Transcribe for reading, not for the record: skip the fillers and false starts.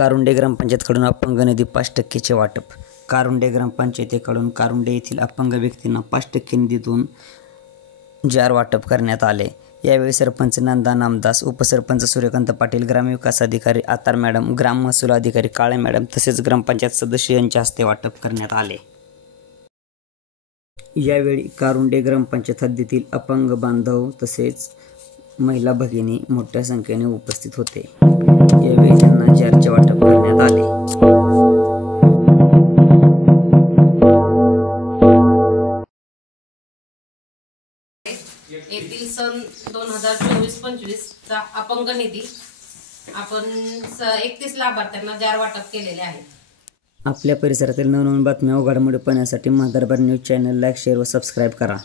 कारुंडे ग्रामपंचायतकडून अपंग निधी 5% वाटप। कारुंडे ग्रामपंचायतीकडून कारुंडे येथील अपंग व्यक्तींना 5% निधीतून जार वाटप करण्यात आले। यावेळी सरपंच नंदा नामदास, उपसरपंच सूर्यकांत पाटील, ग्रामविकास अधिकारी आतार मॅडम, ग्राम महसूल अधिकारी काळे मॅडम तसेच ग्रामपंचायत सदस्य यांच्या हस्ते वाटप करण्यात आले। यावेळी कारुंडे ग्रामपंचायत हद्दीतील अपंग बांधव तसेच महिला भगिनी मोठ्या संख्येने उपस्थित होते। यावेळी त्यांना जारचे वाटप करण्यात आले। येथील सन 2024-25 चा अपंग निधी आपण 31 लाभार्थ्यांना जार वाटप केलेले आहे। आपल्या परिसरातील नवनवीन बातम्या व घडामोडी पाहण्यासाठी महादरबार न्यूज चॅनल लाईक, शेअर व सबस्क्राईब करा।